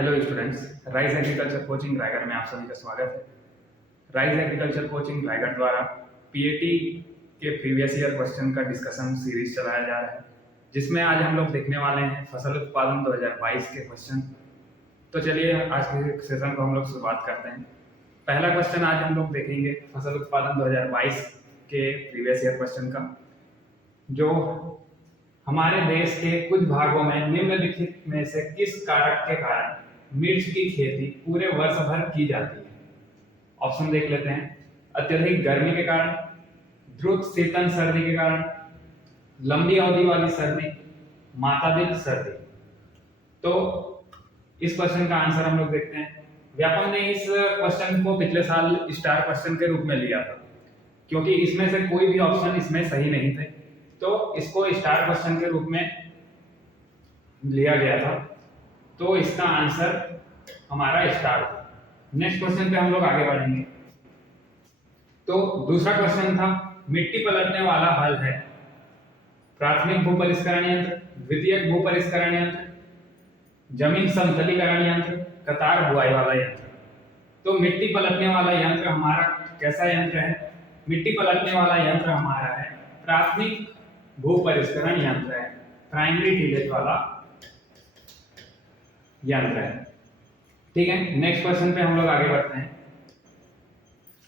Hello students, rise agriculture coaching Raigarh में आप सभी का स्वागत है। राइज एग्रीकल्चर कोचिंग रायगढ़ द्वारा पीएटी के प्रीवियस ईयर क्वेश्चन का डिस्कशन सीरीज चलाया जा रहा है, जिसमें आज हम लोग देखने वाले हैं फसल उत्पादन 2022 के क्वेश्चन। तो चलिए आज के सेशन को हम लोग शुरुआत करते हैं। पहला क्वेश्चन आज हम लोग देखेंगे फसल उत्पादन 2022 के प्रीवियस ईयर क्वेश्चन का, जो हमारे देश के कुछ भागों में निम्नलिखित में से किस कारक के कारण मिर्च की खेती पूरे वर्ष भर की जाती है। ऑप्शन देख लेते हैं। अत्यधिक गर्मी के कारण, द्रुत शीतन सर्दी के कारण, लंबी अवधि वाली सर्दी, मातादिक सर्दी। तो इस क्वेश्चन का आंसर हम लोग देखते हैं। व्यापम ने इस क्वेश्चन को पिछले साल स्टार क्वेश्चन के रूप में लिया था, क्योंकि इसमें से कोई भी ऑप्शन इसमें सही नहीं थे, तो इसको स्टार क्वेश्चन के रूप में लिया गया था। तो इसका आंसर हमारा स्टार था। नेक्स्ट क्वेश्चन पे हम लोग आगे बढ़ेंगे। तो दूसरा क्वेश्चन था, मिट्टी पलटने वाला हल है प्राथमिक भूपरिष्करण यंत्र, द्वितीयक भूपरिष्करण यंत्र, जमीन समतलीकरण यंत्र, कतार बुआई वाला यंत्र। तो मिट्टी पलटने वाला यंत्र हमारा कैसा यंत्र है? मिट्टी पलटने वाला यंत्र हमारा है प्राथमिक भूपरिष्करण यंत्र है, प्राइमरी टिलेज वाला यंत्र है। ठीक है, नेक्स्ट क्वेश्चन पे हम लोग आगे बढ़ते हैं।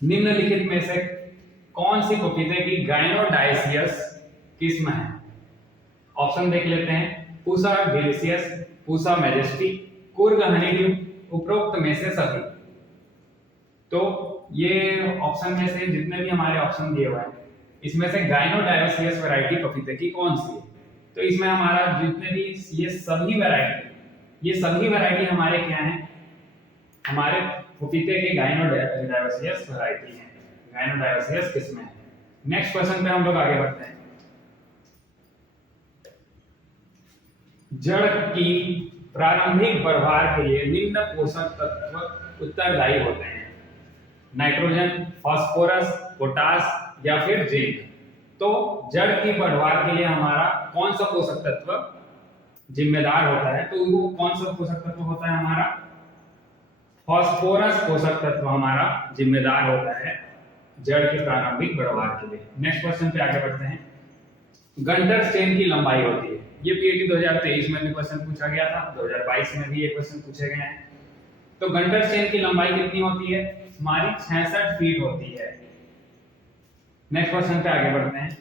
निम्नलिखित में से कौन सी पपीते की गाइनोडायसियस किस्म है? ऑप्शन देख लेते हैं। Pusa delicious, Pusa majesty, Coorg honeydew, उपरोक्त में से सभी। तो ये ऑप्शन में से जितने भी हमारे ऑप्शन दिए हुए हैं, इसमें से गाइनोडायसियस वैरायटी पपीते की कौन सी है? तो इसमें हमारा जितने भी ये सभी वैरायटी हमारे क्या हैं? हमारे पपीते के गाइनोडायसियस वैरायटी हैं, गाइनोडायसियस किस्म है। नेक्स्ट क्वेश्चन पे हम लोग आगे बढ़ते हैं। जड़ की प्रारंभिक बढ़वार के लिए निम्न पोषक तत्व उत्तरदायी होते हैं: नाइट्रोजन, फास्फोरस, पोटास या फिर जिंक। तो जड़ की बढ़वार के लिए हमारा कौन सा पोषक तत्व जिम्मेदार होता है? तो वो कौन सा पोषक तत्व होता है? हमारा फास्फोरस पोषक तत्व हमारा जिम्मेदार होता है जड़ की प्रारंभिक बढ़वार के लिए। नेक्स्ट क्वेश्चन पे आगे बढ़ते हैं। गंटर स्टेन की लंबाई होती है, ये पीएटी 2023 में भी क्वेश्चन पूछा गया था, 2022 में भी ये क्वेश्चन पूछे गए हैं। तो गंटर स्टेन की लंबाई कितनी होती है? हमारी 66 फीट होती है। नेक्स्ट क्वेश्चन पे आगे बढ़ते हैं।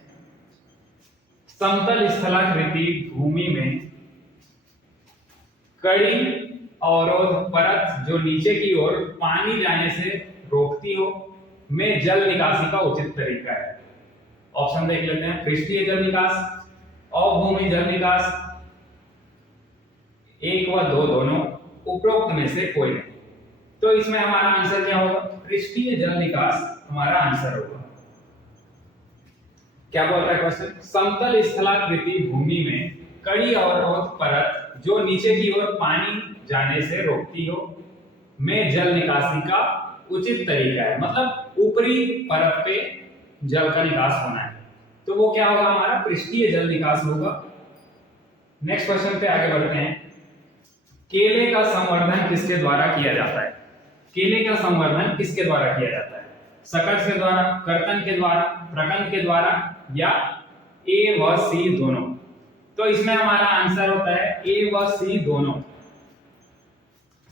समतल स्थलाकृति भूमि में कड़ी अवरोध परत जो नीचे की ओर पानी जाने से रोकती हो में जल निकासी का उचित तरीका है। ऑप्शन देख लेते हैं। पृष्ठीय जल निकास, अवभूमि जल निकास, 1 व 2 दोनों, उपरोक्त में से कोई नहीं। तो इसमें हमारा आंसर क्या होगा? पृष्ठीय जल निकास हमारा आंसर होगा। क्या बोलता है क्वेश्चन? समतल स्थलाकृति भूमि में कड़ी अवरोध परत जो नीचे की ओर पानी जाने से रोकती हो में जल निकासी का उचित तरीका है। मतलब ऊपरी परत पे जल का निकास होना है, तो वो क्या होगा? हमारा पृष्ठीय जल निकास होगा। नेक्स्ट क्वेश्चन पे आगे बढ़ते हैं। केले का संवर्धन किसके द्वारा किया जाता है? केले का संवर्धन किसके द्वारा किया जाता है? सकट के द्वारा, कर्तन के द्वारा, प्रकंद के द्वारा या ए व सी दोनों। तो इसमें हमारा आंसर होता है ए व सी दोनों।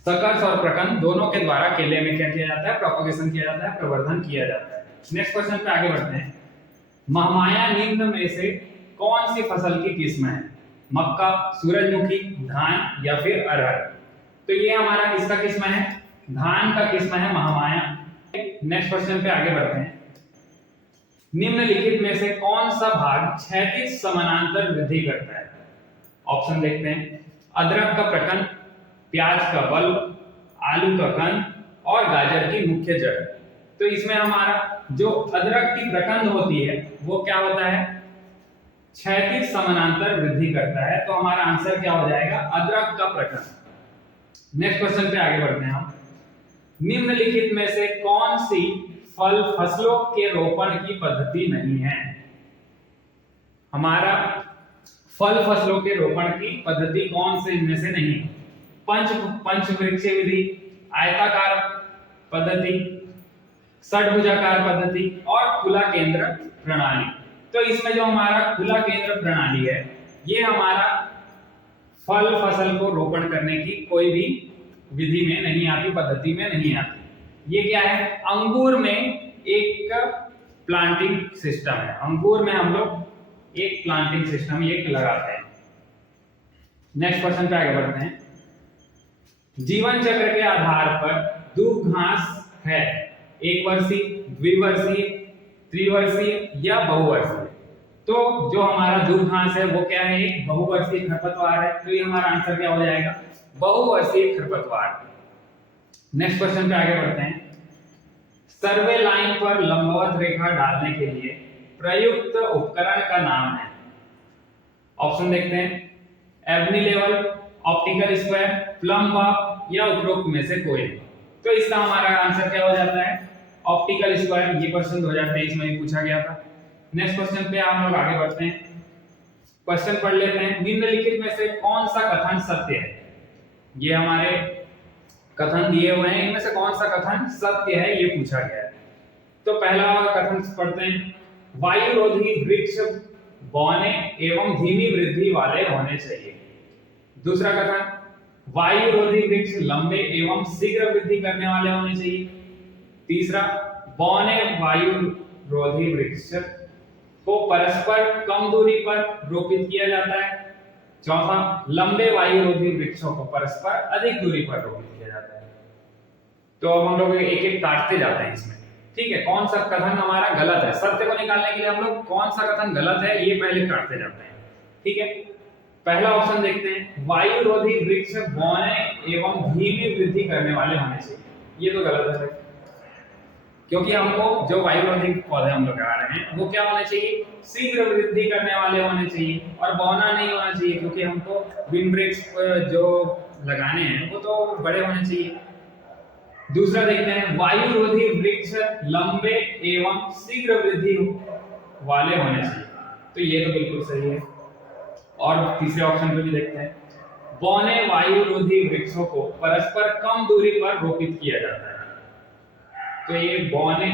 सकट और प्रकंद दोनों के द्वारा केले में क्या किया जाता है? प्रोपगेशन किया जाता है, प्रवर्धन किया जाता है। नेक्स्ट क्वेश्चन पे आगे बढ़ते हैं। महमाया निम्न में से कौन सी फसल की किस्म है? मक्का, सूरजमुखी, धान या फिर अरहर। तो ये हमारा किसका किस्म है? धान का किस्म है महमाया। नेक्स्ट क्वेश्चन पे आगे बढ़ते हैं। निम्नलिखित में से कौन सा भाग क्षैतिज समानांतर वृद्धि करता है? ऑप्शन देखते हैं। अदरक का प्रकंद, प्याज का बल्ब, आलू का कंद और गाजर की मुख्य जड़। तो इसमें हमारा जो अदरक की प्रकंद होती है वो क्या होता है? क्षैतिज समानांतर वृद्धि करता है। तो हमारा आंसर क्या हो जाएगा? अदरक का प्रकंद। नेक्स्ट क्वेश्चन पे आगे बढ़ते हैं हम। निम्नलिखित में से कौन सी फल फसलों के रोपण की पद्धति नहीं है? हमारा फल फसलों के रोपण की पद्धति कौन से इनमें से नहीं? पंचवृक्षीय विधि, आयताकार पद्धति, षड्भुजाकार पद्धति और खुला केंद्र प्रणाली। तो इसमें जो हमारा खुला केंद्र प्रणाली है, ये हमारा फल फसल को रोपण करने की कोई भी विधि में नहीं आती, पद्धति में नहीं आती। ये क्या है? अंगूर में एक प्लांटिंग सिस्टम है। अंगूर में हम लोग एक प्लांटिंग सिस्टम एक लगाते हैं। नेक्स्ट क्वेश्चन पे आगे बढ़ते हैं। जीवन चक्र के आधार पर दूब घास है एक वर्षीय, द्विवर्षीय, त्रिवर्षीय या बहुवर्षीय। तो जो हमारा दूब घास है वो क्या है? एक बहुवर्षीय खरपतवार है। तो ये हमारा आंसर क्या हो जाएगा? बहुवर्षीय खरपतवार। नेक्स्ट क्वेश्चन पे आगे बढ़ते हैं। सर्वे लाइन पर लंबवत रेखा डालने के लिए प्रयुक्त उपकरण का नाम है। ऑप्शन देखते हैं। Ebony level, optical square, plum Bob या उपरोक्त में से कोई नहीं। तो इसका हमारा आंसर क्या हो जाता है? Optical square. ये क्वेश्चन 2023 में भी पूछा गया था। नेक्स्ट क्वेश्चन पे हम लोग आगे बढ़ते हैं। क्वेश्चन पढ़ लेते हैं। निम्नलिखित में से कौन सा कथन सत्य है? ये हमारे कथन दिए हुए हैं, इनमें से कौन सा कथन सत्य है ये पूछा गया है। तो पहला कथन पढ़ते हैं। वायुरोधी वृक्ष बौने एवं धीमी वृद्धि वाले होने चाहिए। दूसरा कथन, वायुरोधी वृक्ष लंबे एवं शीघ्र वृद्धि करने वाले होने चाहिए। तीसरा, बौने वायुरोधी वृक्ष को परस्पर कम दूरी पर रोपित किया जाता है। चौथा, लंबे वायुरोधी वृक्षों को परस्पर अधिक दूरी पर रोपित किया जाता है। तो अब हम लोग एक एक काटते जाते हैं इसमें, ठीक है? कौन सा कथन हमारा गलत है, सत्य को निकालने के लिए हम लोग कौन सा कथन गलत है ये पहले काटते जाते हैं, ठीक है? पहला ऑप्शन देखते हैं। वायुरोधी वृक्ष बौने एवं धीमी वृद्धि करने वाले होने चाहिए। ये तो गलत है, क्योंकि हमको जो वायुरोधी पौधे हम लोग लगा रहे हैं वो क्या होने चाहिए? शीघ्र वृद्धि करने वाले होने चाहिए और बौना नहीं होना चाहिए, क्योंकि हमको विंड वृक्ष जो लगाने हैं वो तो बड़े होने चाहिए। दूसरा देखते हैं। वायुरोधी वृक्ष लंबे एवं शीघ्र वृद्धि वाले होने चाहिए। तो ये तो बिल्कुल सही है। और तीसरे ऑप्शन पे भी देखते हैं। बौने वायुरोधी वृक्षों को परस्पर कम दूरी पर रोपित किया जाता है। तो ये बौने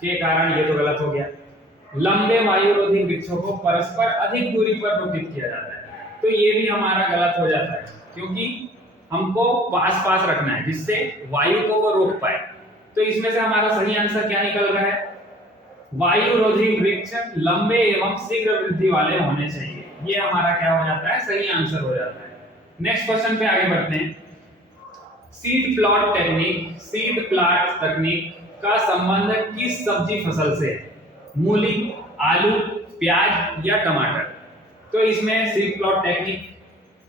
के कारण ये तो गलत हो गया। लंबे वायुरोधी वृक्षों को परस्पर अधिक दूरी पर रोपित किया जाता है। तो ये भी हमारा गलत हो जाता है, क्योंकि हमको पास पास रखना है जिससे वायु को वो रोक पाए। तो इसमें से हमारा सही आंसर क्या निकल रहा है? वायुरोधी वृक्ष लंबे एवं शीघ्र वृद्धि वाले होने चाहिए। ये हमारा क्या हो जाता है? सही आंसर हो जाता है। नेक्स्ट क्वेश्चन पे आगे बढ़ते हैं। सीड प्लॉट तकनीक का संबंध किस सब्जी फसल से है? मूली, आलू, प्याज या टमाटर? तो इसमें सीड प्लॉट टेक्निक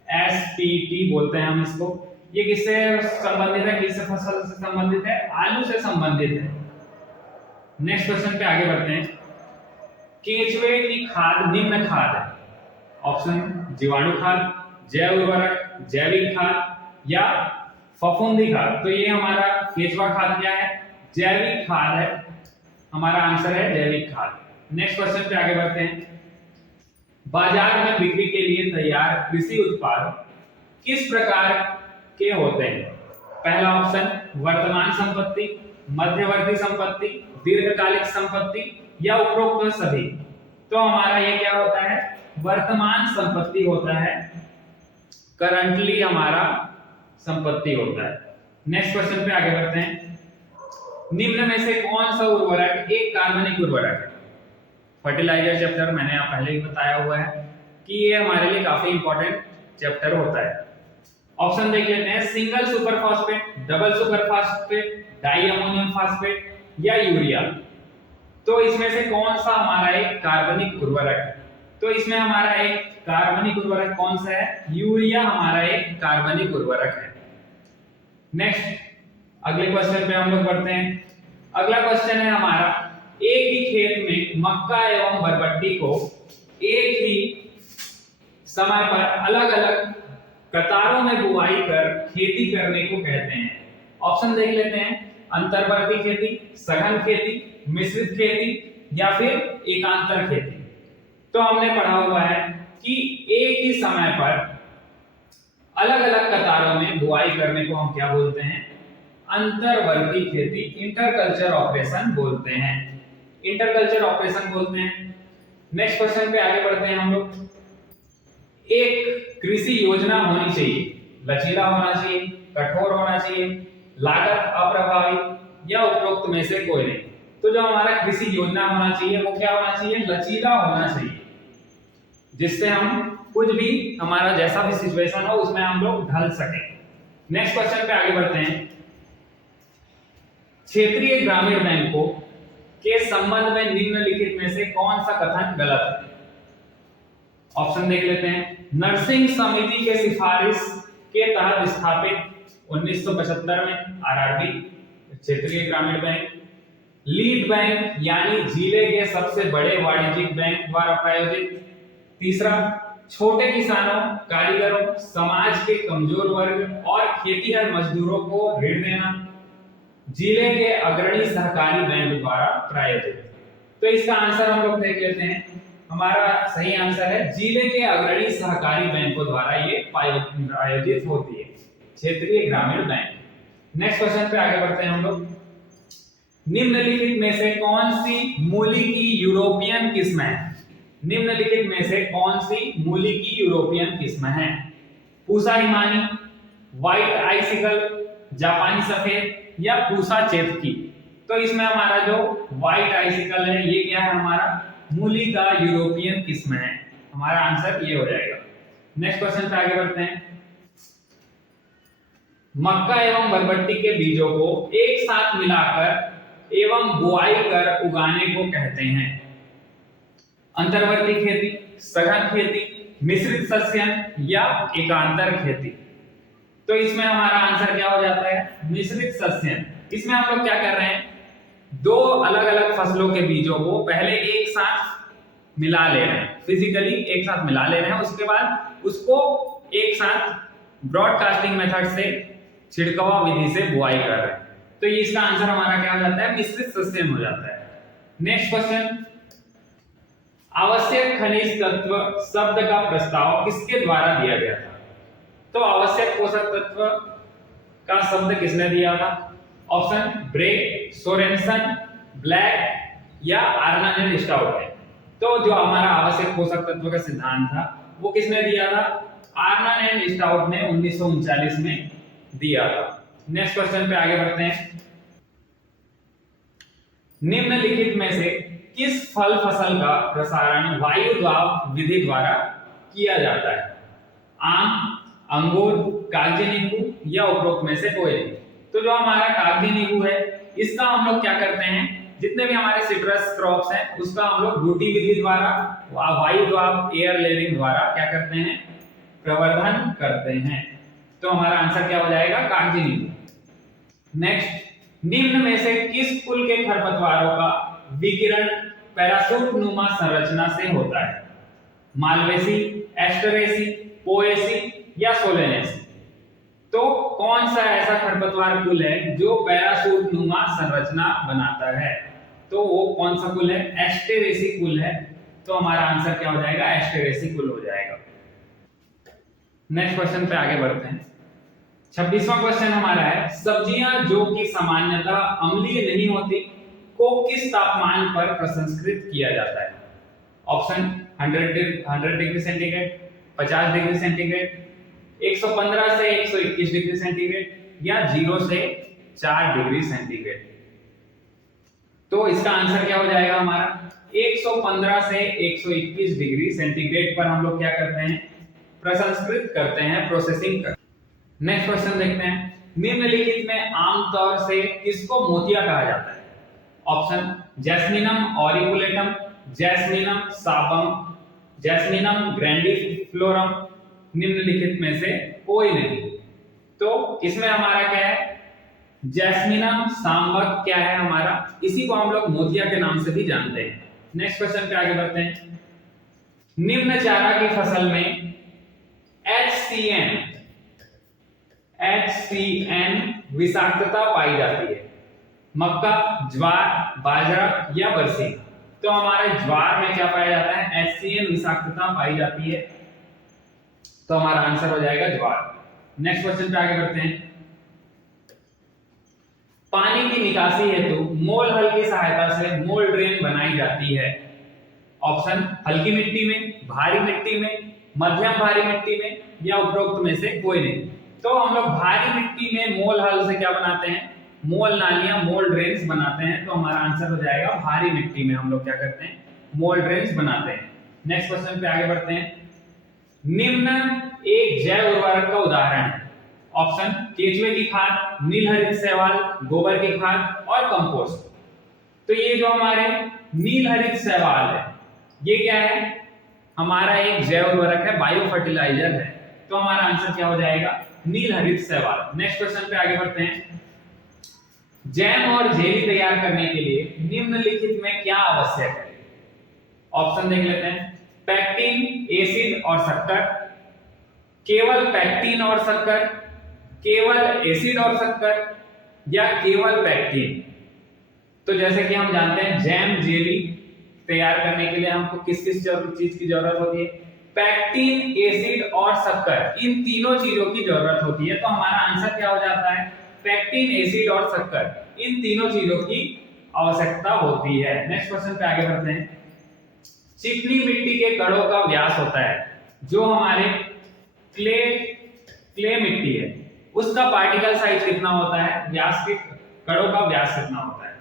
SPT बोलते हैं हम इसको। ये किससे संबंधित है? किस फसल से संबंधित है? आलू से संबंधित है। नेक्स्ट क्वेश्चन पे आगे बढ़ते हैं। केंचुए की खाद निम्न खाद है। ऑप्शन जीवाणु खाद, जैव उर्वरक, जैविक खाद या फफूंदी खाद। तो ये हमारा केंचुआ खाद क्या है? जैविक खाद है। हमारा आंसर है जैविक खाद। नेक्स्ट क्वेश्चन पे आगे बढ़ते हैं। बाजार में बिक्री के लिए तैयार कृषि उत्पाद किस प्रकार के होते हैं? पहला ऑप्शन वर्तमान संपत्ति, मध्यवर्ती संपत्ति, दीर्घकालिक संपत्ति या उपरोक्त सभी। तो हमारा ये क्या होता है? वर्तमान संपत्ति होता है, करंटली हमारा संपत्ति होता है। नेक्स्ट क्वेश्चन पे आगे बढ़ते हैं। निम्न में से कौन सा उर्वरक एक कार्बनिक उर्वरक है? फर्टिलाइजर चैप्टर मैंने आप पहले ही बताया हुआ है कि ये हमारे लिए काफी इंपॉर्टेंट चैप्टर होता है। ऑप्शन देख लेते हैं। Single super phosphate, double super phosphate, di ammonium phosphate या यूरिया। तो इसमें से कौन सा हमारा एक कार्बनिक उर्वरक है? तो इसमें हमारा एक कार्बनिक उर्वरक कौन सा है? यूरिया हमारा एक कार्बनिक उर्वरक है। नेक्स्ट अगले क्वेश्चन पे हम लोग बढ़ते हैं। अगला क्वेश्चन है हमारा, एक ही खेत में मक्का एवं बरबट्टी को एक ही समय पर अलग अलग कतारों में बुआई कर खेती करने को कहते हैं। ऑप्शन देख लेते हैं। अंतर्वर्ती खेती, सघन खेती, मिश्रित खेती या फिर एकांतर खेती। तो हमने पढ़ा हुआ है कि एक ही समय पर अलग अलग कतारों में बुआई करने को हम क्या बोलते हैं? अंतरवर्ती खेती, इंटरकल्चर ऑपरेशन बोलते हैं। इंटरकल्चर ऑपरेशन बोलते हैं। नेक्स्ट क्वेश्चन पे आगे बढ़ते हैं हम लोग। एक कृषि योजना होनी चाहिए, लचीला होना चाहिए, कठोर होना चाहिए, लागत अप्रभावी या उपरोक्त में से कोई नहीं। तो जो हमारा कृषि योजना होना चाहिए वो क्या होना चाहिए? लचीला होना चाहिए, जिससे हम कुछ भी हमारा जैसा भी सिचुएशन हो उसमें हम लोग ढल सके। नेक्स्ट क्वेश्चन पे आगे बढ़ते हैं। क्षेत्रीय ग्रामीण बैंकों के संबंध में निम्नलिखित में से कौन सा कथन गलत है? ऑप्शन देख लेते हैं। नरसिंह समिति के सिफारिश के तहत स्थापित 1975 में आरआरबी क्षेत्रीय ग्रामीण बैंक। लीड बैंक यानी जिले के सबसे बड़े वाणिज्यिक बैंक द्वारा प्रायोजित। तीसरा, छोटे किसानों, कारीगरों, समाज के कमजोर वर्ग और खेतीहर मजदूरों को ऋण देना, जिले के अग्रणी सहकारी बैंक द्वारा प्रायोजित। तो इसका आंसर हम लोग देख लेते हैं। हमारा सही आंसर है जिले के अग्रणी सहकारी बैंकों द्वारा ये प्रायोजित होती है, क्षेत्रीय ग्रामीण बैंक। नेक्स्ट क्वेश्चन पे आगे बढ़ते हैं हम लोग। निम्नलिखित में से कौन सी मूली की यूरोपियन किस्म है? निम्नलिखित में से कौन सी मूली की यूरोपियन किस्म है? पूसा हिमानी, व्हाइट आइसिकल, जापानी सफेद या पूसा चेतकी। तो इसमें हमारा जो व्हाइट आइसिकल है ये क्या है? हमारा मूली का यूरोपियन किस्म है। हमारा आंसर ये हो जाएगा। नेक्स्ट क्वेश्चन पे आगे बढ़ते हैं। मक्का एवं बरबट्टी के बीजों को एक साथ मिलाकर एवं बुआई कर उगाने को कहते हैं? अंतर्वर्ती खेती, सघन खेती, मिश्रित सस्यन या एकांतर खेती। तो इसमें हमारा आंसर क्या हो जाता है? मिश्रित सस्यन। इसमें हम लोग क्या कर रहे हैं? दो अलग अलग फसलों के बीजों को पहले एक साथ मिला ले रहे हैं, फिजिकली एक साथ मिला ले रहे हैं, उसके बाद उसको एक साथ ब्रॉडकास्टिंग मेथड से छिड़काव विधि से बुआई कर रहे हैं। तो ये इसका आंसर हमारा क्या हो जाता है? मिश्रित सस्यन हो जाता है। नेक्स्ट क्वेश्चन, आवश्यक खनिज तत्व शब्द का प्रस्ताव किसके द्वारा दिया गया था? तो आवश्यक पोषक तत्व का शब्द किसने दिया था? ऑप्शन ब्रे, सोरेनसन, ब्लैक या आर्नन एंड स्टाउट है। तो जो हमारा आवश्यक पोषक तत्व का सिद्धांत था वो किसने दिया था? आर्नन एंड स्टाउट ने 1939 में दिया था। नेक्स्ट क्वेश्चन पे आगे बढ़ते हैं। निम्नलिखित में से किस फल फसल का प्रसारण वायु दाब विधि द्वारा किया जाता है? आम, अंगूर, कागजी नींबू या उपरोक्त में से कोई नहीं। तो जो हमारा कागजी नींबू है इसका हम लोग क्या करते हैं? जितने भी हमारे सिट्रस क्रॉप्स हैं उसका हम लोग रूटी विधि द्वारा, वायु दाब एयर लेयरिंग द्वारा क्या करते हैं? प्रवर्धन करते हैं। तो हमारा आंसर क्या हो जाएगा? कागजी नींबू। नेक्स्ट, निम्न में से किस कुल के खरपतवारों का विकिरण पैराशूट नुमा संरचना से होता है? मालवेसी, एस्टरेसी, पोएसी या सोलेनेसी। तो कौन सा ऐसा खरपतवार कुल है जो पैराशूट नुमा संरचना बनाता है? तो वो कौन सा कुल है? एस्टेरेसी कुल है। तो हमारा आंसर क्या हो जाएगा? एस्टेरेसी कुल हो जाएगा। नेक्स्ट क्वेश्चन पे आगे बढ़ते हैं। 26वां क्वेश्चन हमारा है, सब्जियां जो कि सामान्यतः अम्लीय नहीं होती को किस तापमान पर प्रसंस्कृत किया जाता है? Option 100 degree centigrade, 50 degree centigrade, 115 से 121 डिग्री सेंटीग्रेड या 0 से 4 डिग्री सेंटीग्रेड। तो इसका आंसर क्या हो जाएगा हमारा? 115 से 121 डिग्री सेंटीग्रेड पर हम लोग क्या करते हैं? प्रसंस्कृत करते हैं, प्रोसेसिंग करते हैं। नेक्स्ट क्वेश्चन देखते हैं। निम्नलिखित में आमतौर से किसको मोतिया कहा जाता है? ऑप्शन जैस्मिनम ऑरिकुलेटम, जैस्मिनम साबम, जैस्मिनम ग्रैंडिफ्लोरम, निम्नलिखित में से कोई नहीं। तो इसमें हमारा क्या है? जैस्मिनम सांबक क्या है हमारा? इसी को हम लोग मोतिया के नाम से भी जानते हैं। नेक्स्ट क्वेश्चन पे आगे बढ़ते हैं। निम्न चारा की फसल में HCN विषाक्तता पाई जाती है? मक्का, ज्वार, बाजरा या बरसीन। तो हमारे ज्वार में क्या पाया जाता है? HCN विषाक्तता पाई जाती है। तो हमारा आंसर हो जाएगा ज्वार। नेक्स्ट क्वेश्चन पे आगे बढ़ते हैं। पानी की निकासी हेतु मोल हल की सहायता से मोल ड्रेन बनाई जाती है। ऑप्शन हल्की मिट्टी में, भारी मिट्टी में, मध्यम भारी मिट्टी में या उपरोक्त में से कोई नहीं। तो हम लोग भारी मिट्टी में मोल हल से क्या बनाते हैं, मोल नालियां, मोल ड्रेन्स बनाते हैं। तो हमारा आंसर हो जाएगा भारी मिट्टी में हम लोग क्या करते हैं, मोल ड्रेन्स बनाते हैं। नेक्स्ट क्वेश्चन पे आगे बढ़ते हैं। निम्न एक जैव उर्वरक का उदाहरण है। ऑप्शन केचुए की खाद, नीलहरित शैवाल, गोबर की खाद और कंपोस्ट। तो ये जो हमारे नीलहरित शैवाल है, ये क्या है, हमारा एक जैव उर्वरक है, बायो फर्टिलाइजर है। तो हमारा आंसर क्या हो जाएगा, नीलहरित शैवाल। नेक्स्ट क्वेश्चन पे आगे बढ़ते हैं। जैम और जेली तैयार करने के लिए निम्नलिखित में क्या आवश्यक है। ऑप्शन देख लेते हैं। पैक्टिन, एसिड और शक्कर, केवल पैक्टिन और शक्कर, केवल एसिड और शक्कर या केवल पैक्टिन। तो जैसे कि हम जानते हैं जैम जेली तैयार करने के लिए हमको किस किस चीज की जरूरत होती है, पैक्टिन, एसिड और शक्कर, इन तीनों चीजों की जरूरत होती है। तो हमारा आंसर क्या हो जाता है, पैक्टिन, एसिड और शक्कर, इन तीनों चीजों की आवश्यकता होती है। नेक्स्ट क्वेश्चन पे आगे बढ़ते हैं। चिकनी मिट्टी के कणों का व्यास होता है, जो हमारे क्ले मिट्टी है उसका पार्टिकल साइज कितना होता है, व्यास के कणों का व्यास कितना होता है।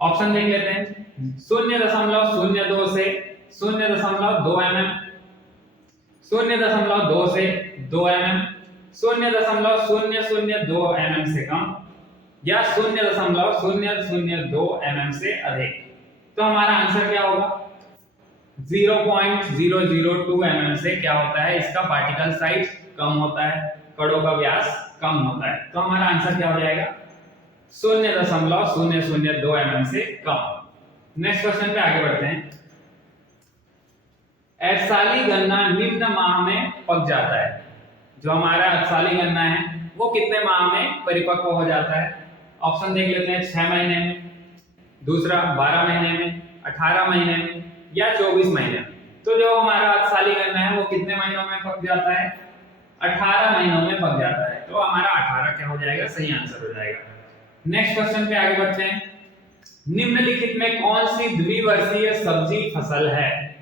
ऑप्शन देख लेते हैं। 0.02 से 0.2 mm, 0.2 से 2 mm, 0.002 mm से कम या 0.002 mm से अधिक। तो हमारा आंसर क्या होगा, 0.002 mm से क्या होता है, इसका पार्टिकल साइज कम होता है, कणों का व्यास कम होता है। तो हमारा आंसर क्या हो जाएगा, 0.002 mm से कम। नेक्स्ट क्वेश्चन पे आगे बढ़ते हैं। अटसाली गन्ना निम्न माह में पक जाता है। जो हमारा अटसाली गन्ना है वो कितने माह में परिपक्व हो जाता है। ऑप्शन देख लेते हैं। 6 महीने में, दूसरा 12 महीने में, 18 महीने में या 24 महीने में। तो जो हमारा अटसाली गन्ना है वो कितने महीनों में पक जाता है, 18 महीनों में पक जाता है। तो हमारा 18 क्या हो जाएगा, सही आंसर हो जाएगा। नेक्स्ट क्वेश्चन पे आगे बढ़ते हैं। निम्नलिखित में कौन सी द्विवर्षीय सब्जी फसल है।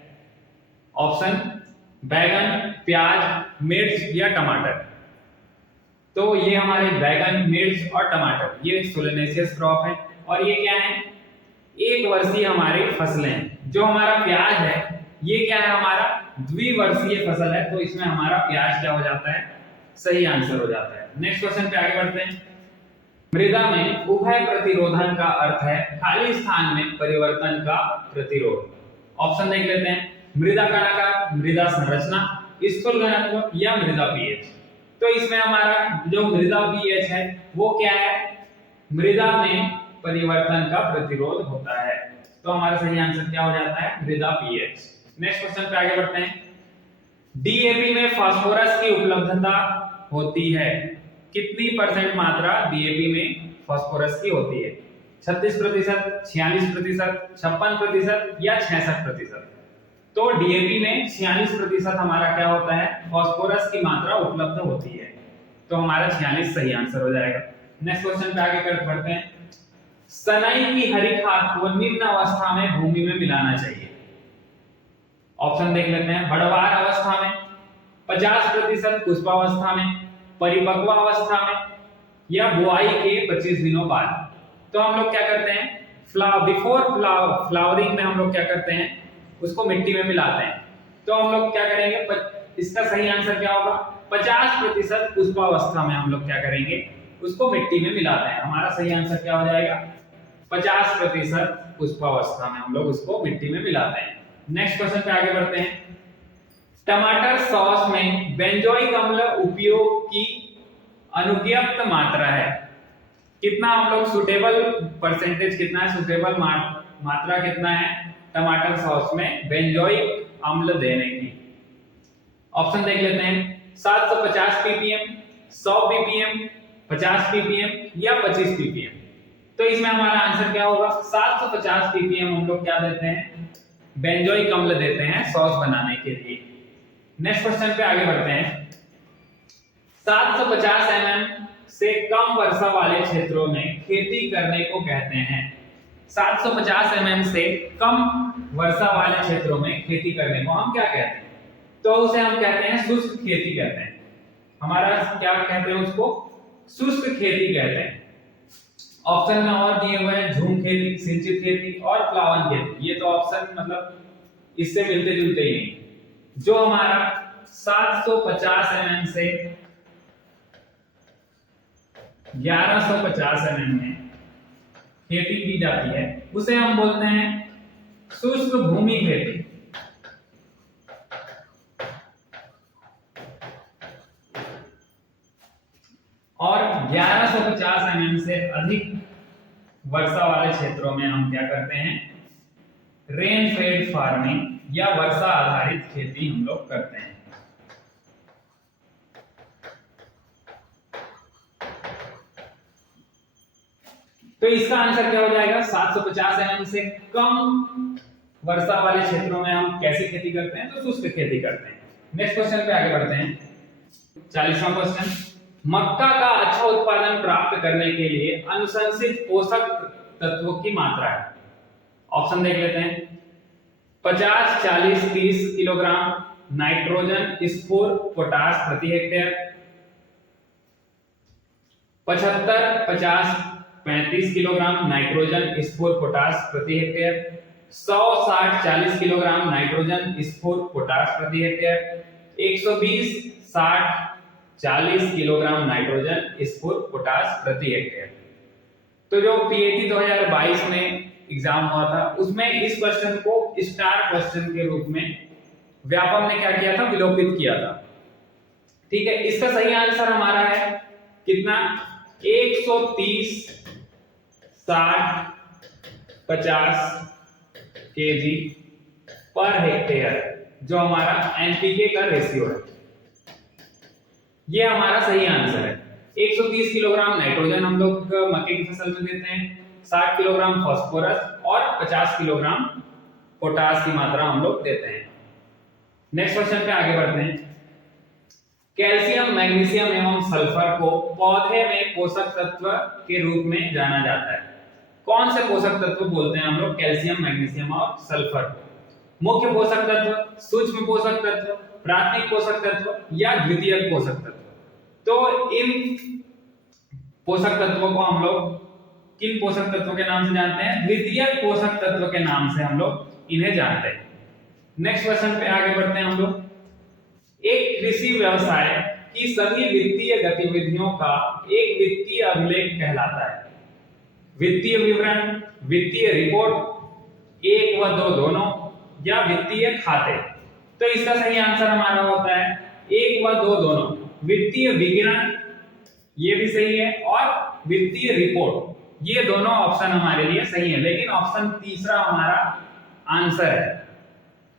ऑप्शन बैगन, प्याज, मिर्च या टमाटर। तो ये हमारे बैगन, मिर्च और टमाटर ये सोलेनेसियस क्रॉप है और ये क्या है, एक वर्षीय हमारी फसलें हैं। जो हमारा प्याज है ये क्या है, हमारा द्विवर्षीय फसल है। तो इसमें हमारा प्याज क्या हो जाता है, सही आंसर हो जाता है। नेक्स्ट क्वेश्चन पे आगे बढ़ते हैं। मृदा में उभय प्रतिरोधन का अर्थ है खाली स्थान में परिवर्तन का प्रतिरोध। ऑप्शन देख लेते हैं। मृदा कणाकार, मृदा संरचना, स्थूल घनत्व या मृदा पीएच। तो इसमें हमारा जो मृदा पीएच है वो क्या है, मृदा में परिवर्तन का प्रतिरोध होता है। तो हमारा सही आंसर क्या हो जाता है, मृदा पीएच। नेक्स्ट क्वेश्चन पे आगे बढ़ते हैं। डीएपी में फास्फोरस की उपलब्धता होती है, कितनी परसेंट मात्रा डीएपी में फास्फोरस की होती है, 36%, 46%, 56% या 66%। तो डीएपी में 46% हमारा क्या होता है, फास्फोरस की मात्रा उपलब्ध होती है। तो हमारा 46 सही आंसर हो जाएगा। नेक्स्ट क्वेश्चन पे आगे बढ़ते हैं। सनई की हरी खाद को निम्न अवस्था में भूमि में मिलाना चाहिए। ऑप्शन देख लेते हैं। बढ़वार अवस्था में, 50% पुष्पावस्था में, परिपक्व अवस्था में या बुआई के 25 दिनों बाद। तो हम लोग क्या करते हैं, बिफोर फ्लावरिंग में हम लोग क्या करते हैं, उसको मिट्टी में मिलाते हैं। तो हम लोग क्या करेंगे, इसका सही आंसर क्या होगा, 50% पुष्पावस्था में हम लोग क्या करेंगे, उसको मिट्टी में मिलाते हैं। हमारा सही आंसर क्या हो जाएगा, 50% पुष्पावस्था में हम लोग उसको मिट्टी में मिलाते हैं। नेक्स्ट क्वेश्चन पे आगे बढ़ते हैं। टमाटर सॉस में बेंजोइक अम्ल उपयोग की अनुज्ञप्त मात्रा है, कितना हम लोग सुटेबल परसेंटेज कितना है, सुटेबल मात्रा कितना है टमाटर सॉस में बेंजोइक अम्ल देने की। ऑप्शन देख लेते हैं। 750 ppm, 100 ppm, 50 ppm या 25 ppm। तो इसमें हमारा आंसर क्या होगा, 750 ppm हम लोग क्या देते हैं, बेंजोइक अम्ल देते हैं सॉस बनाने के लिए। नेक्स्ट क्वेश्चन पे आगे बढ़ते हैं। 750 mm से कम वर्षा वाले क्षेत्रों में खेती करने को कहते हैं। 750 mm से कम वर्षा वाले क्षेत्रों में खेती करने को हम क्या कहते हैं? तो उसे हम कहते हैं शुष्क खेती कहते हैं। हमारा क्या कहते हैं उसको? शुष्क खेती कहते हैं। ऑप्शन में और दिए हुए हैं झूम खेती, सिंचित खेती और प्लावन खेती। ये तो ऑप्शन मतलब इससे मिलते जुलते ही नहीं। जो हमारा 750 mm से 1150 mm में खेती की जाती है उसे हम बोलते हैं शुष्क भूमि खेती। और 1150 mm से अधिक वर्षा वाले क्षेत्रों में हम क्या करते हैं? रेन फेड फार्मिंग या वर्षा आधारित खेती हम लोग करते हैं। तो इसका आंसर क्या हो जाएगा? 750 mm से कम वर्षा वाले क्षेत्रों में हम कैसी खेती करते हैं? तो शुष्क खेती करते हैं। नेक्स्ट क्वेश्चन पे आगे बढ़ते हैं। 40वां क्वेश्चन, मक्का का अच्छा उत्पादन प्राप्त करने के लिए अनुशंसित पोषक तत्वों की मात्रा है। ऑप्शन देख लेते हैं। 50, 40, 30 किलोग्राम नाइट्रोजन स्फूर पोटाश प्रति हेक्टेयर, 75, 50, 35 किलोग्राम नाइट्रोजन स्फूर पोटाश प्रति हेक्टेयर, 100, 60, 40 किलोग्राम नाइट्रोजन स्फूर पोटाश प्रति हेक्टेयर, 120, 60, 40 किलोग्राम नाइट्रोजन स्फूर पोटाश प्रति हेक्टेयर। तो जो पीएटी 2022 में एग्जाम हुआ था उसमें इस क्वेश्चन को स्टार क्वेश्चन के रूप में व्यापम ने क्या किया था? विलोपित किया था। ठीक है, इसका सही आंसर हमारा है कितना? 130, 60, 50 केजी पर हेक्टेयर, जो हमारा एनपीके का रेशियो है। ये हमारा सही आंसर है। 130 किलोग्राम नाइट्रोजन हम लोग मक्के की फसल में देते हैं, 60 किलोग्राम फास्फोरस और 50 किलोग्राम पोटाश की मात्रा हम लोग देते हैं। नेक्स्ट क्वेश्चन पे आगे बढ़ते हैं। कैल्शियम, मैग्नीशियम एवं सल्फर को पौधे में पोषक तत्व के रूप में जाना जाता है। कौन से पोषक तत्व बोलते हैं हम लोग? कैल्शियम, मैग्नीशियम और सल्फर। मुख्य पोषक तत्व, सूक्ष्म पोषक तत्व, प्राथमिक पोषक तत्व या द्वितीयक पोषक तत्व। तो इन पोषक तत्वों को हम लोग किन पोषक तत्वों के नाम से जानते हैं? द्वितीयक पोषक तत्व के नाम से हम लोग इन्हें जानते हैं। नेक्स्ट क्वेश्चन पे आगे बढ़ते हैं हम लोग। एक कृषि व्यवसाय की सभी वित्तीय गतिविधियों का एक वित्तीय अभिलेख कहलाता है। वित्तीय विवरण, वित्तीय रिपोर्ट, 1 व 2 दोनों, या वित्तीय खाते। तो इसका सही आंसर हमारा होता है 1 व 2 दोनों। वित्तीय विवरण ये भी सही है और वित्तीय रिपोर्ट, ये दोनों ऑप्शन हमारे लिए सही है, लेकिन ऑप्शन तीसरा हमारा आंसर है।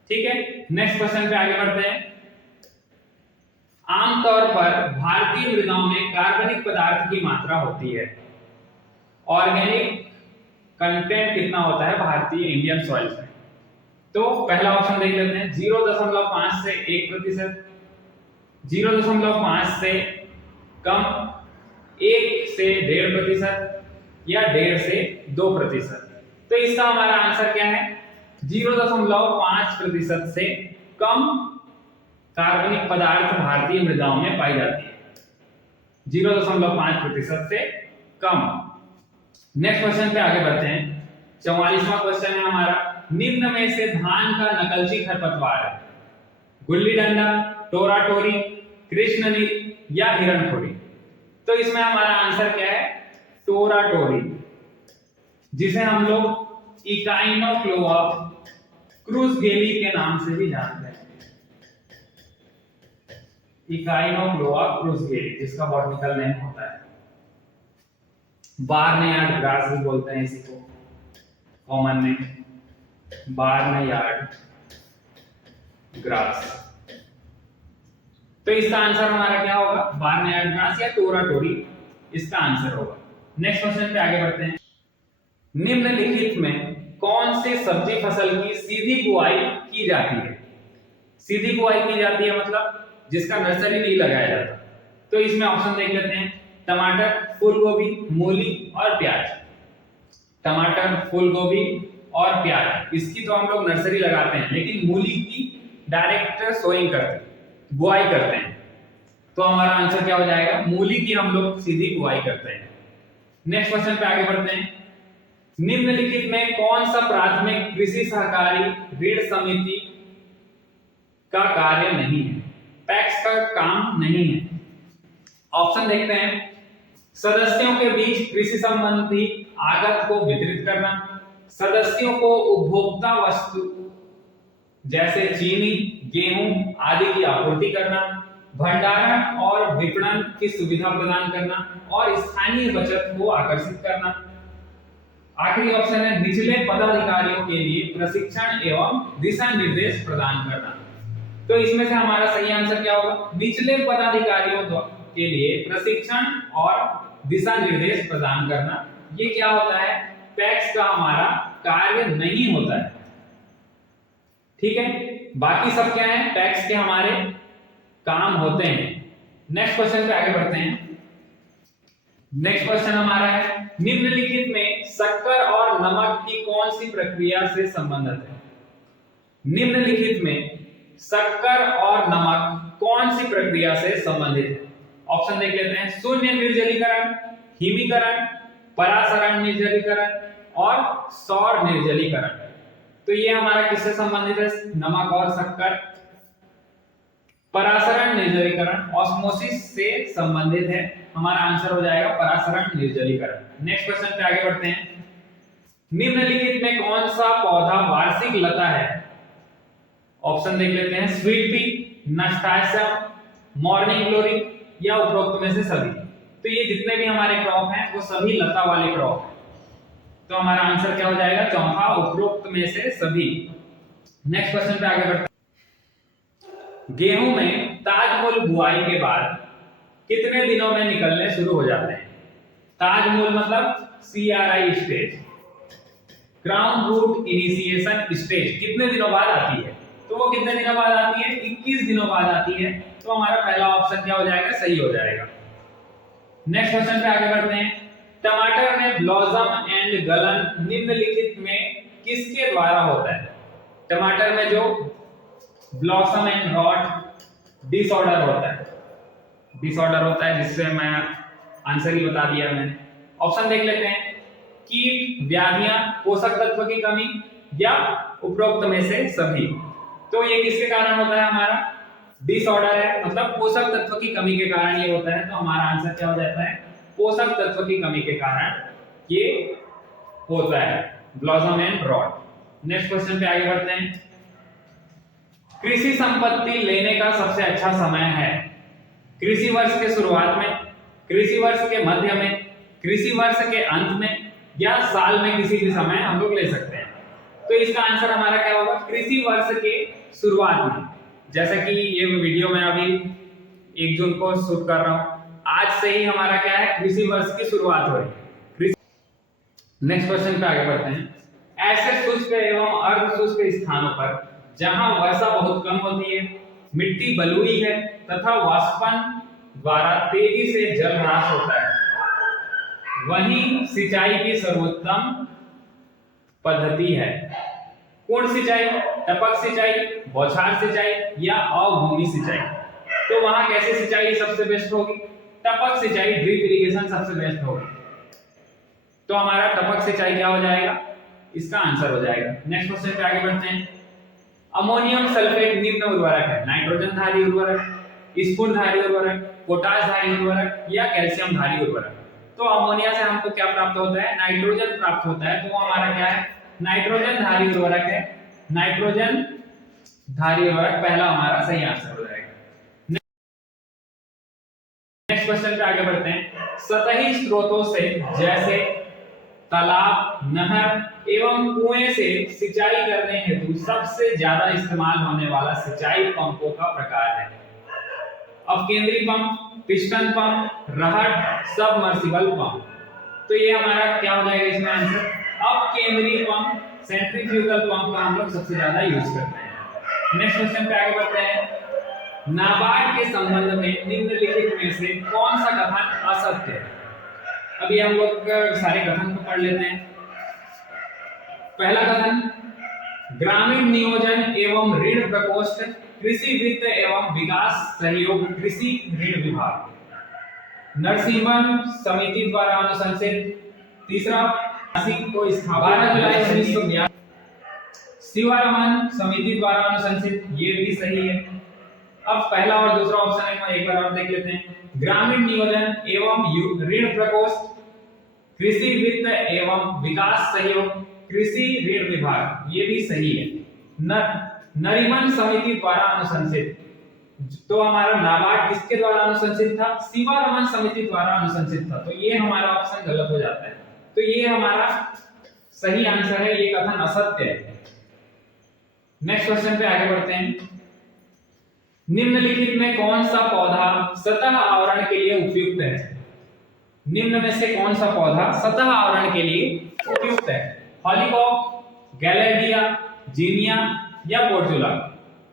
ठीक है, नेक्स्ट क्वेश्चन पे आगे बढ़ते हैं। आमतौर पर भारतीय मृदाओं में कार्बनिक पदार्थ की मात्रा होती है। ऑर्गेनिक कंटेंट कितना होता है भारतीय इंडियन सॉइल्स में? तो पहला ऑप्शन देख लेते हैं। 0.5 से 1%, 0.5 से कम, 1 से 1.5% या 1.5 से 2%। तो इसका हमारा आंसर क्या है? 0.5% से कम कार्बनिक पदार्थ भारतीय मृदाओं में पाई जाती है। 0.5% से कम। नेक्स्ट क्वेश्चन पे आगे बढ़ते हैं। 44वां क्वेश्चन है हमारा। निम्न में से धान का नकलची खरपतवार है? गुल्ली डंडा, टोरा टोरी, कृष्णनील या हिरणखोरी। तो इसमें हमारा आंसर क्या है? टोरा टोरी, जिसे हम लोग इकाइनोक्लोआ क्रूसगेली के नाम से भी जानते हैं। इकाइनोक्लोआ क्रूसगेली, जिसका बॉटनिकल नेम होता है। बार्नयार्ड ग्रास भी बोलते हैं इसी को, कॉमन में बार्नयार्ड ग्रास। तो इसका आंसर हमारा क्या होगा? बार्नयार्ड ग्रास या टोरा टोरी इसका आंसर होगा। नेक्स्ट क्वेश्चन पे आगे बढ़ते हैं। निम्नलिखित में कौन से सब्जी फसल की सीधी बुआई की जाती है? सीधी बुआई की जाती है मतलब जिसका नर्सरी नहीं लगाया जाता। तो इसमें ऑप्शन देख लेते हैं, टमाटर, फूल गोभी, मूली और प्याज। टमाटर, फूल गोभी और प्याज, इसकी तो हम लोग नर्सरी लगाते हैं, लेकिन मूली की डायरेक्ट सोइंग करते हैं, बुआई करते हैं। तो हमारा आंसर क्या हो जाएगा, मूली की हम लोग सीधी बुआई करते हैं। नेक्स्ट क्वेश्चन पे आगे बढ़ते हैं। निम्नलिखित में कौन सा प्राथमिक कृषि सहकारी ऋण समिति का कार्य नहीं है, पैक्स का काम नहीं है? ऑप्शन देखते हैं, सदस्यों के बीच कृषि संबंधी आगत को वितरित करना, सदस्यों को उपभोक्ता वस्तु जैसे चीनी, गेहूं आदि की आपूर्ति करना, भंडारण और विपणन की सुविधा प्रदान करना और स्थानीय बचत को आकर्षित करना। आखिरी ऑप्शन है, निचले पदाधिकारियों के लिए प्रशिक्षण एवं दिशा निर्देश प्रदान करना। तो इसमें से हमारा सही आंसर क्या होगा, निचले पदाधिकारियों के लिए प्रशिक्षण और दिशा निर्देश प्रदान करना। ये क्या होता है, पैक्स का हमारा कार्य नहीं होता है। ठीक है, बाकी सब क्या है, पैक्स के हमारे काम होते हैं। नेक्स्ट क्वेश्चन पे आगे बढ़ते हैं। नेक्स्ट क्वेश्चन हमारा है, निम्नलिखित में शक्कर और नमक की कौन सी प्रक्रिया से संबंधित है? निम्नलिखित में शक्कर और नमक कौन सी प्रक्रिया से संबंधित है? ऑप्शन देख लेते हैं, शून्य निर्जलीकरण, हिमीकरण, परासरण निर्जलीकरण और सौर निर्जलीकरण। तो ये हमारा किससे संबंधित है, नमक और शक्कर? परासरण निर्जलीकरण ऑस्मोसिस से संबंधित है, हमारा आंसर हो जाएगा परासरण निर्जलीकरण। नेक्स्ट क्वेश्चन पे आगे बढ़ते हैं। निम्नलिखित में कौन सा पौधा वार्षिक लता है? ऑप्शन देख लेते हैं, स्वीट पी, नास्टासियम, मॉर्निंग ग्लोरी या उपरोक्त में से सभी। तो ये जितने भी हमारे क्रॉप हैं वो सभी लता वाले क्रॉप हैं। तो हमारा आंसर क्या हो जाएगा, चौथा, उपरोक्त में से सभी। नेक्स्ट क्वेश्चन पे आगे बढ़ते हैं। गेहूं में ताजमूल बुआई के बाद कितने दिनों में निकलने शुरू हो जाते हैं? ताजमूल मतलब CRI stage, ground root initiation stage कितने दिनों बाद आती है? तो वो कितने दिनों बाद आती है, 21 दिनों बाद आती है। तो हमारा पहला ऑप्शन क्या हो जाएगा, सही हो जाएगा। नेक्स्ट क्वेश्चन पे आगे बढ़ते हैं। टमाटर में ब्लॉसम एंड गलन निम्नलिखित में किसके द्वारा होता है? टमाटर में जो ब्लॉसम एंड रॉट डिसऑर्डर होता है, जिससे मैं आंसर ही बता दिया मैंने। ऑप्शन देख लेते हैं, कीट, व्याधियां, पोषक तत्व की कमी या उपरोक्त में से सभी। तो ये किसके कारण होता है, हमारा डिसऑर्डर है, मतलब पोषक तत्व की कमी के कारण ये होता है। तो हमारा आंसर क्या हो जाता है, पोषक तत्व की कमी के कारण ये होता है, blossom and rot. Next question पे आगे बढ़ते हैं। कृषि संपत्ति लेने का सबसे अच्छा समय है? कृषि वर्ष के शुरुआत में, कृषि वर्ष के मध्य में, कृषि वर्ष के अंत में या साल में किसी भी समय हम लोग ले सकते हैं। तो इसका आंसर हमारा क्या होगा, कृषि वर्ष के शुरुआत में। जैसे कि ये वीडियो मैं अभी 1 जून को शूट कर रहा हूं, आज से ही हमारा क्या है, कृषि वर्ष की शुरुआत हो रही है। नेक्स्ट क्वेश्चन पे आगे बढ़ते हैं। ऐसे शुष्क एवं अर्ध शुष्क स्थानों पर जहां वर्षा बहुत कम होती है, मिट्टी बलुई है तथा वाष्पन द्वारा तेजी से जल ह्रास होता है, वहीं सिंचाई की सर्वोत्तम पद्धति है। पूर्ण सिंचाई, टपक सिंचाई, बौछार सिंचाई या अवभूमि सिंचाई। तो वहां कैसे सिंचाई सबसे बेस्ट होगी, टपक सिंचाई, ड्रिप इरिगेशन सबसे बेस्ट होगी। तो हमारा टपक सिंचाई क्या हो जाएगा, इसका आंसर हो जाएगा। नेक्स्ट क्वेश्चन पे आगे बढ़ते हैं। अमोनियम सल्फेट निम्न उर्वरक है, नाइट्रोजन धारी उर्वरक, स्फुर धारी उर्वरक, पोटाश धारी उर्वरक या कैल्शियम धारी उर्वरक। तो अमोनिया से हमको क्या प्राप्त होता है, नाइट्रोजन प्राप्त होता है। तो वो हमारा क्या है, नाइट्रोजन धारी उर्वरक है। नाइट्रोजन धारी उर्वरक पहला हमारा सही आंसर हो जाएगा। नेक्स्ट क्वेश्चन पे आगे बढ़ते हैं। सतही स्रोतों से जैसे तालाब, नहर एवं कुएं से सिंचाई करने हेतु सबसे ज्यादा इस्तेमाल होने वाला सिंचाई पंपों का प्रकार है? अपकेंद्री पंप, पिस्टन पंप, रहट, सबमर्सिबल पंप। तो ये हमारा क्या हो जाएगा इसमें आंसर, अपकेंद्री पंप, सेंट्रीफ्यूगल पंप का हम लोग सबसे ज्यादा यूज करते हैं। नेक्स्ट क्वेश्चन पे आगे बढ़ते हैं। नाबार्ड के संबंध में निम्नलिखित में से कौन सा कथन असत्य है? अभी हम लोग सारे कथन को पढ़ लेते हैं। पहला कथन, ग्रामीण नियोजन एवं ऋण प्रकोष्ठ कृषि वित्त एवं विकास सहयोग कृषि ऋण विभाग, नरसिम्हन समिति द्वारा अनुशंसित। तीसरा, को 12 जुलाई 1982 शिवारमन समिति द्वारा अनुशंसित, ये भी सही है। अब पहला और दूसरा ऑप्शन एक बार और देख लेते हैं। ग्रामीण नियोजन एवं ऋण प्रकोष्ठ कृषि वित्त एवं विकास सहयोग कृषि ऋण विभाग, ये भी सही है। नरीमन समिति द्वारा अनुशंसित, तो हमारा नाबार्ड किसके द्वारा अनुशंसित था? शिवारमन समिति द्वारा अनुशंसित था, तो ये हमारा ऑप्शन गलत हो जाता है। तो ये हमारा सही आंसर है, ये कथन असत्य है। नेक्स्ट क्वेश्चन पे आगे बढ़ते हैं। निम्नलिखित में कौन सा पौधा सतह आवरण के लिए उपयुक्त है? निम्न में से कौन सा पौधा सतह आवरण के लिए उपयुक्त है? हॉलीकॉक, गैलेडिया, जीनिया या पोर्चुला?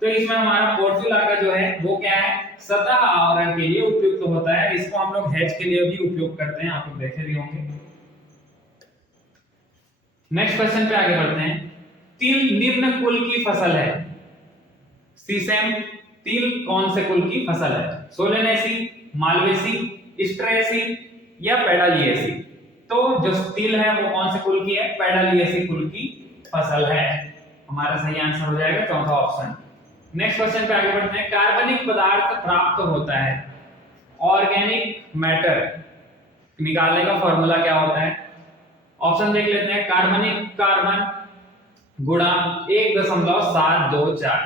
तो इसमें हमारा पोर्चुला का जो है वो क्या है, सतह आवरण के लिए उपयुक्त होता है। इसको हम लोग हेज के लिए भी उपयोग करते हैं, आप लोग देखे भी होंगे। नेक्स्ट क्वेश्चन पे आगे बढ़ते हैं। तिल निम्न कुल की फसल है? सीसम, तिल कौन से कुल की फसल है? सोलेनेसी, मालवेसी, स्ट्रेसी या पेडालिएसी? तो जो तिल है वो कौन से कुल की है? पेडालिएसी कुल की फसल है। हमारा सही आंसर हो जाएगा चौथा ऑप्शन। नेक्स्ट क्वेश्चन पे आगे बढ़ते हैं। कार्बनिक पदार्थ प्राप्त होता है, ऑर्गेनिक मैटर निकालने का फॉर्मूला क्या होता है? ऑप्शन देख लेते हैं। कार्बनिक कार्बन गुणा 1.724,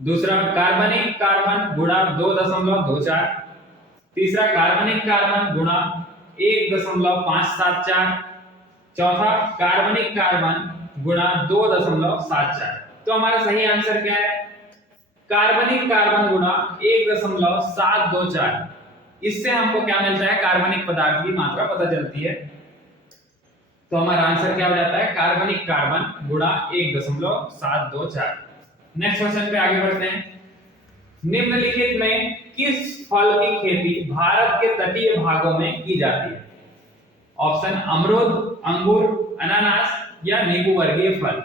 दूसरा कार्बनिक कार्बन गुणा 2.24, तीसरा कार्बनिक कार्बन गुणा 1.574, चौथा कार्बनिक कार्बन गुणा 2.74। तो हमारा सही आंसर क्या है? कार्बनिक कार्बन गुणा 1.724। इससे हमको क्या मिलता है? कार्बनिक पदार्थ की मात्रा पता चलती है। तो हमारा आंसर क्या हो जाता है? कार्बनिक कार्बन गुणा 1.724। नेक्स्ट क्वेश्चन पे आगे बढ़ते हैं। निम्नलिखित में किस फल की खेती भारत के तटीय भागों में की जाती है? ऑप्शन अमरूद, अंगूर, अनानास या नींबू वर्गीय फल?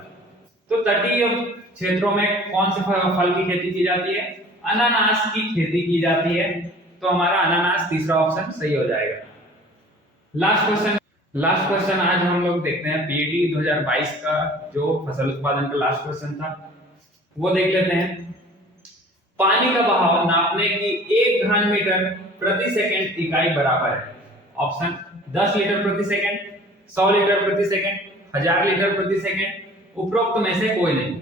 तो तटीय क्षेत्रों में कौन से फल की खेती की जाती है? अनानास की खेती की जाती है। तो हमारा अनानास तीसरा ऑप्शन सही हो जाएगा। लास्ट क्वेश्चन आज हम लोग देखते हैं। पीएटी 2022 का जो फसल उत्पादन का लास्ट क्वेश्चन था वो देख लेते हैं। पानी का बहाव नापने की 1 घन मीटर प्रति सेकंड इकाई बराबर है। ऑप्शन 10 लीटर प्रति सेकंड, 100 लीटर प्रति सेकंड, 1000 लीटर प्रति सेकंड, उपरोक्त में से कोई नहीं।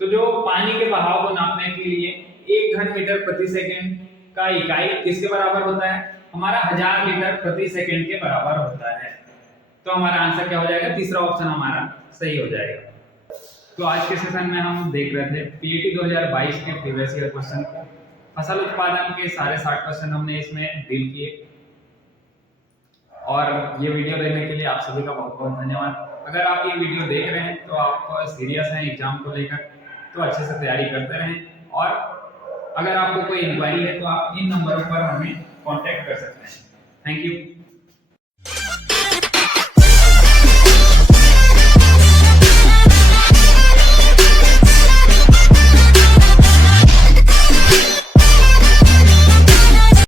तो जो पानी के बहाव को नापने के लिए 1 घन मीटर प्रति सेकंड का इकाई किसके बराबर होता है? हमारा 1000 लीटर प्रति सेकंड के बराबर होता है। तो हमारा आंसर क्या हो जाएगा? तीसरा ऑप्शन हमारा सही हो जाएगा। तो आज के सेशन में हम देख रहे थे पीएटी 2022 के प्रीवियस ईयर क्वेश्चन को। फसल उत्पादन के सारे 60 क्वेश्चन हमने इसमें डील किए। और ये वीडियो देखने के लिए आप सभी का बहुत बहुत धन्यवाद। अगर आप ये वीडियो देख रहे हैं तो आप सीरियस हैं एग्जाम को लेकर, तो अच्छे से तैयारी करते रहें। और अगर आपको कोई इंक्वायरी है तो आप इन नंबरों पर हमें कांटेक्ट कर सकते हैं। Thank you.